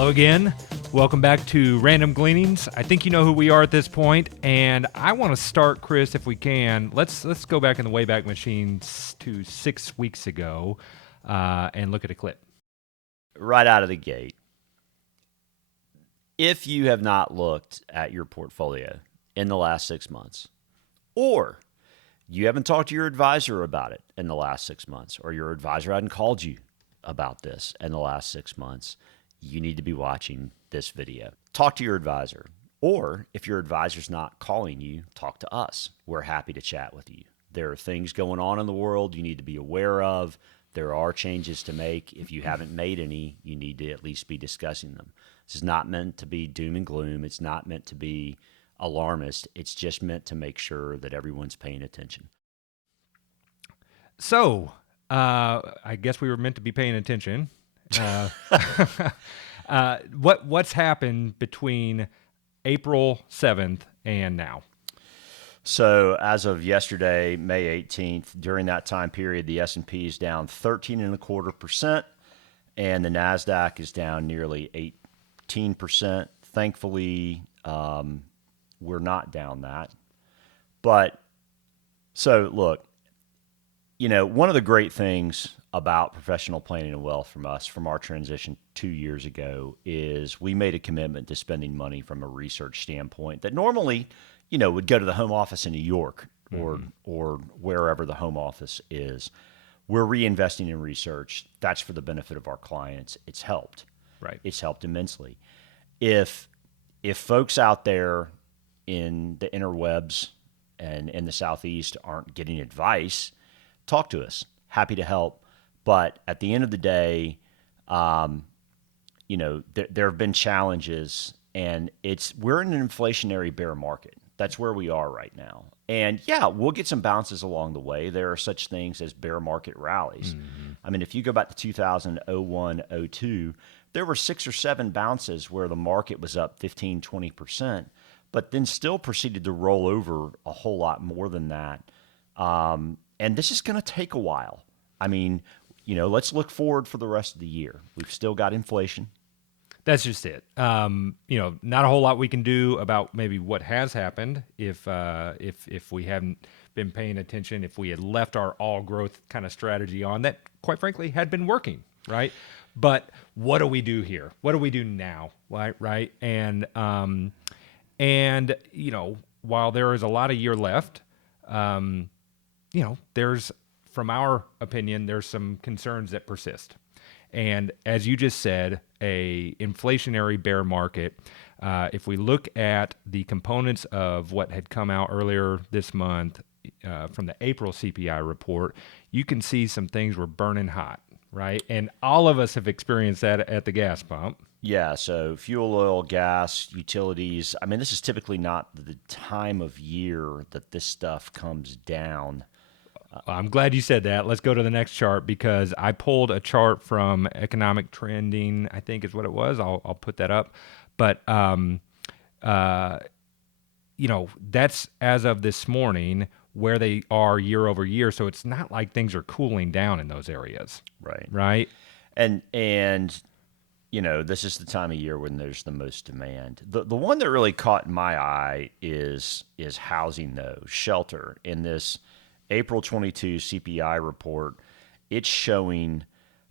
Hello again. Welcome back to Random Gleanings. I think you know who we are at this point, and I want to start, Chris, if we can. Let's go back in the Wayback Machine to 6 weeks ago and look at a clip. Right out of the gate, if you have not looked at your portfolio in the last 6 months, or you haven't talked to your advisor about it in the last 6 months, or your advisor hadn't called you about this in the last 6 months, you need to be watching this video. Talk to your advisor. Or if your advisor's not calling you, talk to us. We're happy to chat with you. There are things going on in the world you need to be aware of. There are changes to make. If you haven't made any, you need to at least be discussing them. This is not meant to be doom and gloom. It's not meant to be alarmist. It's just meant to make sure that everyone's paying attention. So, I guess we were meant to be paying attention. What's happened between April 7th and now? So as of yesterday, May 18th, during that time period, the S&P is down 13.25%, and the NASDAQ is down nearly 18%. Thankfully, we're not down that. But so look, one of the great things about professional planning and wealth from our transition 2 years ago is we made a commitment to spending money from a research standpoint that normally, would go to the home office in New York or wherever the home office is. We're reinvesting in research. That's for the benefit of our clients. It's helped. Right. It's helped immensely. If folks out there in the interwebs and in the Southeast aren't getting advice, talk to us. Happy to help. But at the end of the day, there have been challenges, and we're in an inflationary bear market. That's where we are right now. And yeah, we'll get some bounces along the way. There are such things as bear market rallies. Mm-hmm. I mean, if you go back to 2001, 02, there were 6 or 7 bounces where the market was up 15, 20%, but then still proceeded to roll over a whole lot more than that. And this is going to take a while. I mean, let's look forward for the rest of the year. We've still got inflation. That's just it. Not a whole lot we can do about maybe what has happened if we haven't been paying attention, if we had left our all growth kind of strategy on that, quite frankly, had been working, right? But what do we do here? What do we do now, right? And while there is a lot of year left, there's, from our opinion, there's some concerns that persist. And as you just said, a inflationary bear market, if we look at the components of what had come out earlier this month from the April CPI report, you can see some things were burning hot, right? And all of us have experienced that at the gas pump. Yeah, so fuel, oil, gas, utilities. I mean, this is typically not the time of year that this stuff comes down. I'm glad you said that. Let's go to the next chart because I pulled a chart from Economic Trending, I think is what it was. I'll put that up. But, that's as of this morning where they are year over year. So it's not like things are cooling down in those areas. Right. And this is the time of year when there's the most demand. The one that really caught my eye is housing, though, shelter. In this April 22 CPI report, it's showing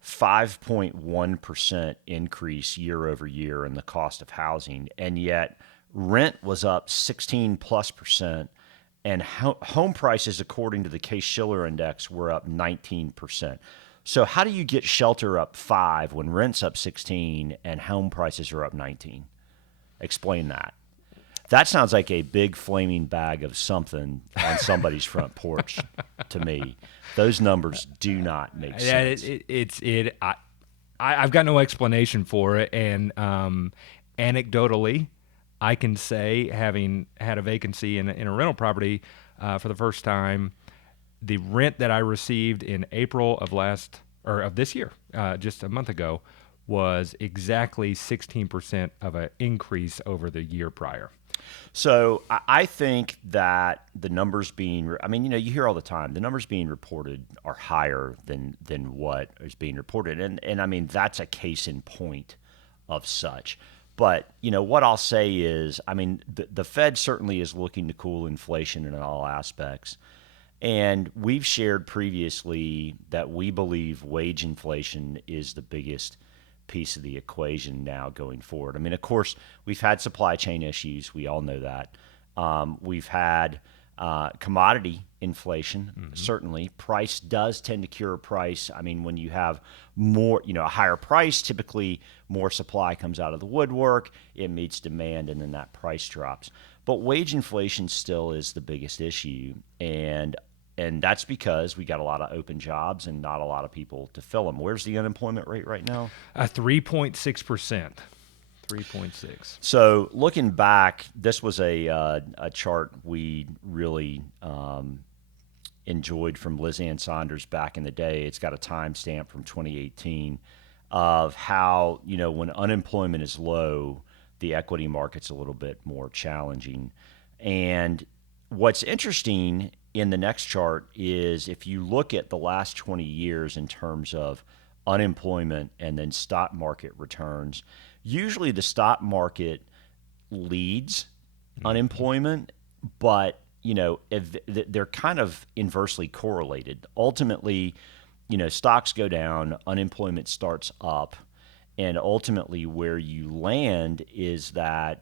5.1% increase year over year in the cost of housing, and yet rent was up 16+%, and home prices, according to the Case-Shiller Index, were up 19%. So how do you get shelter up 5 when rent's up 16 and home prices are up 19? Explain that. That sounds like a big flaming bag of something on somebody's front porch to me. Those numbers do not make sense. I've got no explanation for it. And anecdotally, I can say, having had a vacancy in a rental property for the first time, the rent that I received in April of this year, just a month ago, was exactly 16% of an increase over the year prior. So I think that the numbers being, you hear all the time, the numbers being reported are higher than what is being reported. And I mean, that's a case in point of such. But what I'll say is, I mean, the Fed certainly is looking to cool inflation in all aspects. And we've shared previously that we believe wage inflation is the biggest piece of the equation now going forward. I mean, of course, we've had supply chain issues. We all know that. We've had commodity inflation, certainly. Price does tend to cure price. I mean, when you have more, a higher price, typically more supply comes out of the woodwork, it meets demand, and then that price drops. But wage inflation still is the biggest issue. And that's because we got a lot of open jobs and not a lot of people to fill them. Where's the unemployment rate right now? 3.6%. 3.6. So looking back, this was a chart we really enjoyed from Liz Ann Saunders back in the day. It's got a timestamp from 2018 of how, when unemployment is low, the equity market's a little bit more challenging. And what's interesting in the next chart is if you look at the last 20 years in terms of unemployment and then stock market returns, usually the stock market leads unemployment, but if they're kind of inversely correlated. Ultimately, stocks go down, unemployment starts up, and ultimately where you land is that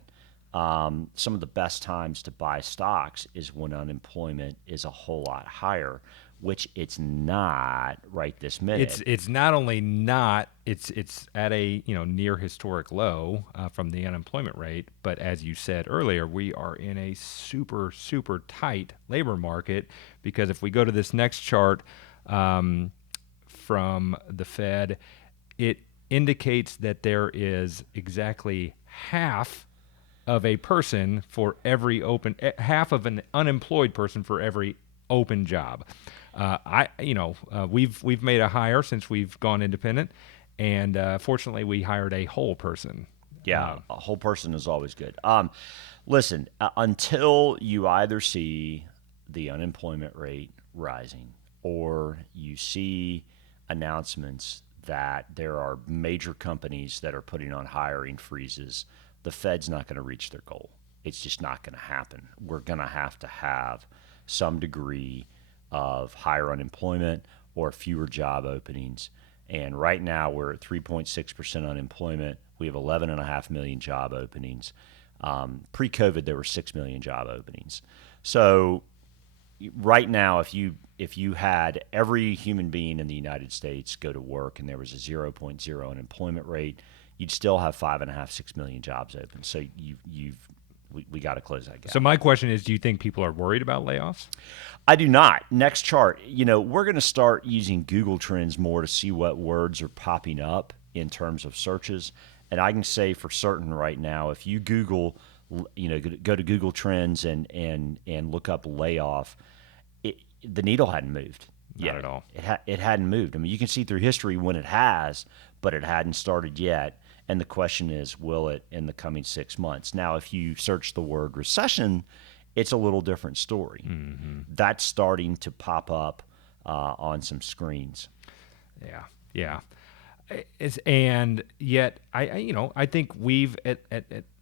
some of the best times to buy stocks is when unemployment is a whole lot higher, which it's not right this minute. It's not only not, it's at a near historic low from the unemployment rate, but as you said earlier, we are in a super tight labor market, because if we go to this next chart from the Fed, it indicates that there is exactly half of a person for every half of an unemployed person for every open job. We've made a hire since we've gone independent, and fortunately, we hired a whole person. Yeah, a whole person is always good. Listen, until you either see the unemployment rate rising or you see announcements that there are major companies that are putting on hiring freezes, the Fed's not going to reach their goal. It's just not going to happen. We're going to have some degree of higher unemployment or fewer job openings. And right now we're at 3.6% unemployment. We have 11.5 million job openings. Pre-COVID, there were 6 million job openings. So right now, if you had every human being in the United States go to work and there was a 0.0 unemployment rate, you'd still have 5.5, 6 million jobs open. So we got to close that gap. So my question is, do you think people are worried about layoffs? I do not. Next chart. We're going to start using Google Trends more to see what words are popping up in terms of searches. And I can say for certain right now, if you Google, go to Google Trends and look up layoff, the needle hadn't moved. Not at all. It hadn't moved. I mean, you can see through history when it has, but it hadn't started yet. And the question is, will it in the coming 6 months? Now, if you search the word recession, it's a little different story. Mm-hmm. That's starting to pop up on some screens. Yeah. And yet, I think we've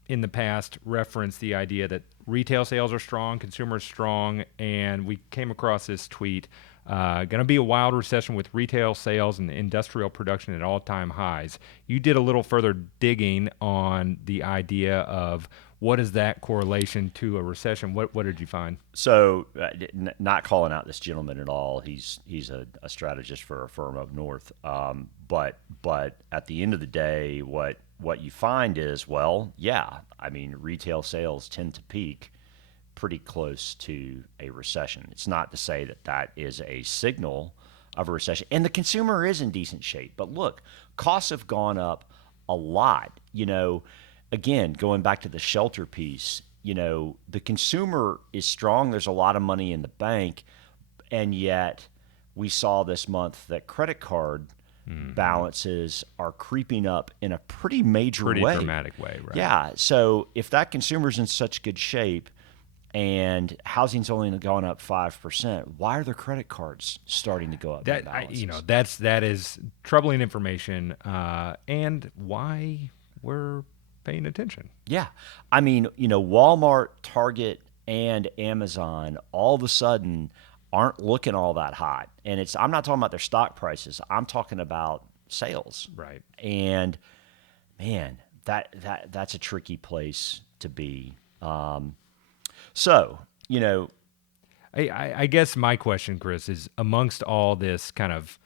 in the past referenced the idea that retail sales are strong, consumers strong, and we came across this tweet. Going to be a wild recession with retail sales and industrial production at all-time highs. You did a little further digging on the idea of what is that correlation to a recession. What did you find? So, not calling out this gentleman at all. He's a strategist for a firm up north. But at the end of the day, what you find is, retail sales tend to peak pretty close to a recession. It's not to say that is a signal of a recession. And the consumer is in decent shape. But look, costs have gone up a lot. Again, going back to the shelter piece, the consumer is strong. There's a lot of money in the bank. And yet we saw this month that credit card balances are creeping up in a pretty major way. Pretty dramatic way, right? Yeah. So if that consumer's in such good shape, and housing's only gone up 5%, why are their credit cards starting to go up? That is troubling information. And why we're paying attention. Yeah. I mean, Walmart, Target, and Amazon all of a sudden aren't looking all that hot. And I'm not talking about their stock prices. I'm talking about sales. Right. And man, that's a tricky place to be. So, I guess my question, Chris, is amongst all this kind of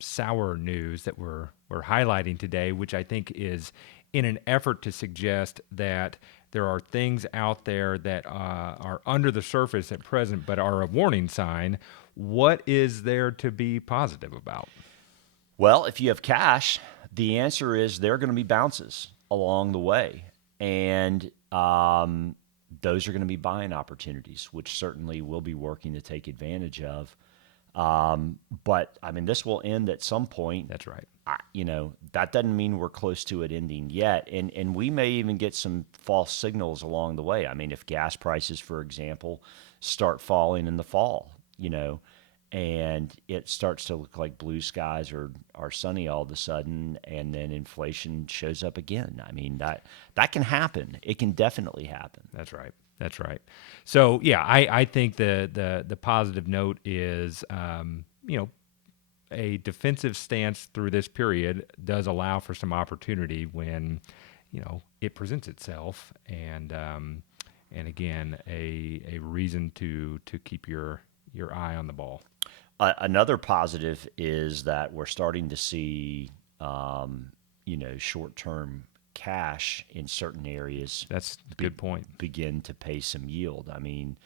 sour news that we're highlighting today, which I think is in an effort to suggest that there are things out there that are under the surface at present but are a warning sign. What is there to be positive about? Well, if you have cash, the answer is there are going to be bounces along the way. And those are going to be buying opportunities, which certainly we'll be working to take advantage of. But I mean, this will end at some point. That's right. That doesn't mean we're close to it ending yet. And we may even get some false signals along the way. I mean, if gas prices, for example, start falling in the fall, and it starts to look like blue skies are sunny all of a sudden, and then inflation shows up again. I mean, that can happen. It can definitely happen. That's right. That's right. So yeah, I think the positive note is a defensive stance through this period does allow for some opportunity when it presents itself, and again a reason to keep your eye on the ball. Another positive is that we're starting to see short-term cash in certain areas. That's a good point. Begin to pay some yield. I mean,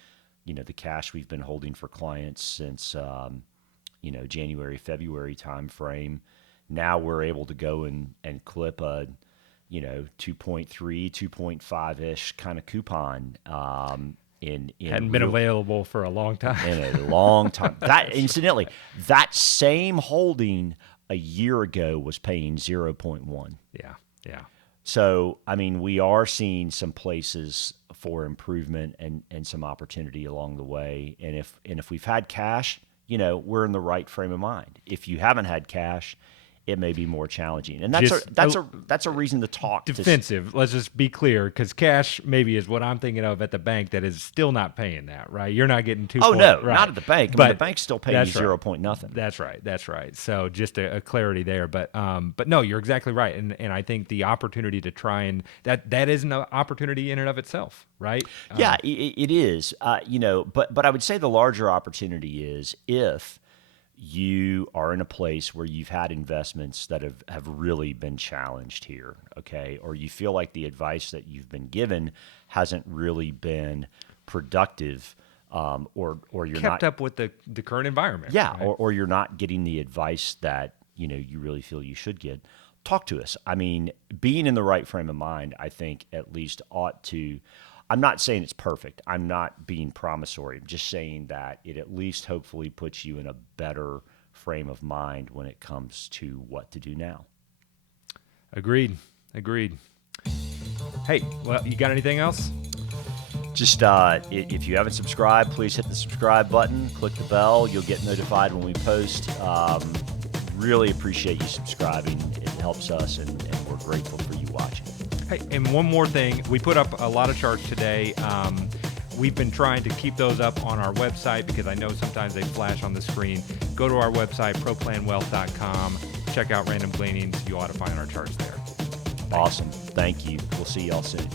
the cash we've been holding for clients since January, February time frame. Now we're able to go and clip a 2.3, 2.5 ish kind of coupon. Hadn't been available for a long time. In a long time. That incidentally, that same holding a year ago was paying 0.1. Yeah. So, I mean, we are seeing some places for improvement and some opportunity along the way. And if we've had cash, we're in the right frame of mind. If you haven't had cash, it may be more challenging, and that's a reason to talk. Defensive. Let's just be clear, because cash maybe is what I'm thinking of at the bank that is still not paying that, right? You're not getting 2. Oh no, right. not at the bank. But the bank's still paying you 0 point nothing. That's right. So just a clarity there, but no, you're exactly right, and I think the opportunity to try and that is an opportunity in and of itself, right? Yeah, it is. But I would say the larger opportunity is if you are in a place where you've had investments that have really been challenged here, okay? Or you feel like the advice that you've been given hasn't really been productive, or you're kept up with the current environment. Yeah, right? or you're not getting the advice that you really feel you should get. Talk to us. I mean, being in the right frame of mind, I think at least ought to. I'm not saying it's perfect. I'm not being promissory. I'm just saying that it at least hopefully puts you in a better frame of mind when it comes to what to do now. Agreed. Hey, well, you got anything else? Just if you haven't subscribed, please hit the subscribe button, click the bell. You'll get notified when we post. Really appreciate you subscribing. It helps us, and we're grateful for you watching. Hey, and one more thing. We put up a lot of charts today. We've been trying to keep those up on our website because I know sometimes they flash on the screen. Go to our website, proplanwealth.com. Check out Random Gleanings. You ought to find our charts there. Awesome. Thank you. We'll see y'all soon.